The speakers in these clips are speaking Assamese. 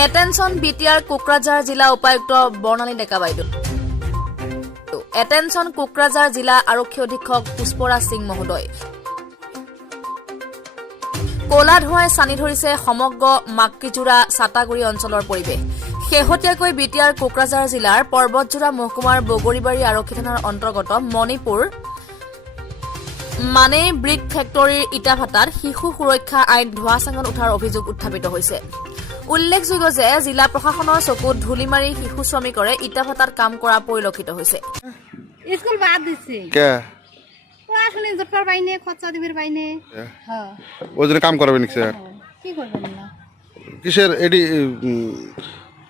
এটেনশন বিটিআৰ কোকৰাঝাৰ জিলা উপায়ুক্ত বৰ্ণালী ডেকা বাইদেউ। এটেনশন কোকৰাঝাৰ জিলা আৰক্ষী অধীক্ষক পুষ্পৰাজ সিং মহোদয়। কলা ধোঁৱাই চানি ধৰিছে সমগ্ৰ মাক্কিজোৰা চাটাগুৰি অঞ্চলৰ পৰিৱেশ। শেহতীয়াকৈ বিটিআৰ কোকৰাঝাৰ জিলাৰ পৰ্বতজোৰা মহকুমাৰ বগৰীবাৰী আৰক্ষী থানাৰ অন্তৰ্গত মণিপুৰ মানে ব্ৰিক ফেক্টৰীৰ ইটাভাটাত শিশু সুৰক্ষা আইন ধোঁৱাচাঙত উঠাৰ অভিযোগ উত্থাপিত হৈছে। উল্লেখযোগ্য যে জিলা প্ৰশাসনৰ চকুত ধূলি মাৰি শিশু শ্ৰমিকৰে ইটাভাটাত কাম কৰা পৰিলক্ষিত হৈছে। স্কুল বাদ দিছে পড়াশোনা জটপার পাইনে খরচা দিবের পাইনে ওই জন্য কাম করবে নাকি স্যার? কি করবেন না কিসের এডি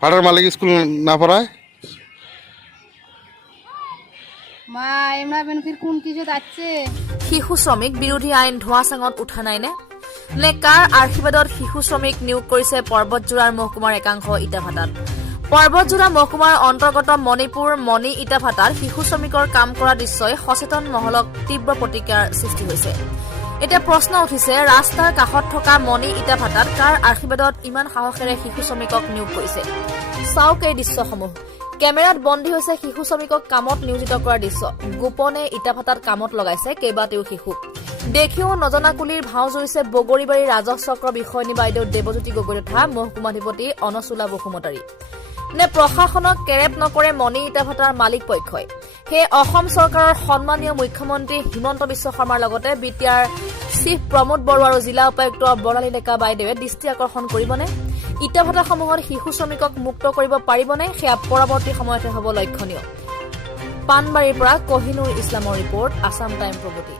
পাড়ার মালিক স্কুল না পড়ায়? মা এমনা বেনফির কোন কিছু যাচ্ছে? শিশু শ্ৰমিক বিৰোধী আইন ধোঁৱাচাঙত উঠা নাইনে? নে কাৰ আশীৰ্বাদত শিশু শ্ৰমিক নিয়োগ কৰিছে পৰ্বতজোৰাৰ মহকুমাৰ একাংশ ইটাভাটাত? পৰ্বতজোৰা মহকুমাৰ অন্তৰ্গত মণিপুৰ মণি ইটাভাটাত শিশু শ্ৰমিকৰ কাম কৰা দৃশ্যই সচেতন মহলক তীব্ৰ প্ৰতিক্ৰিয়াৰ সৃষ্টি হৈছে। এতিয়া প্ৰশ্ন উঠিছে, ৰাস্তাৰ কাষত থকা মণি ইটাভাটাত কাৰ আশীৰ্বাদত ইমান সাহসেৰে শিশু শ্ৰমিকক নিয়োগ কৰিছে? চাওক এই দৃশ্যসমূহ। কেমেৰাত বন্দী হৈছে শিশু শ্ৰমিকক কামত নিয়োজিত কৰাৰ দৃশ্য। গোপনে ইটাভাটাত কামত লগাইছে কেইবাটাও শিশুক। দেখিও নজনা কুলিৰ ভাও জুৰিছে বগৰীবাৰী ৰাজহ চক্ৰ বিষয়নী বাইদেউ দেৱজ্যোতি গগৈ তথা মহকুমাধিপতি অনচুলা বসুমতাৰী। নে প্ৰশাসনক কেৰেপ নকৰে মণি ইটাভাটাৰ মালিক পক্ষই? সেয়ে অসম চৰকাৰৰ সন্মানীয় মুখ্যমন্ত্ৰী হিমন্ত বিশ্ব শৰ্মাৰ লগতে বিটিআৰ চিফ প্ৰমোদ বড়ো আৰু জিলা উপায়ুক্ত বৰ্ণালী ডেকা বাইদেৱে দৃষ্টি আকৰ্ষণ কৰিবনে? ইটাভাটাসমূহত শিশু শ্ৰমিকক মুক্ত কৰিব পাৰিবনে? সেয়া পৰৱৰ্তী সময়তহে হ'ব লক্ষণীয়। পানবাৰীৰ পৰা কহিনুৰ ইছলামৰ ৰিপৰ্ট, আছাম টাইম প্ৰগতি।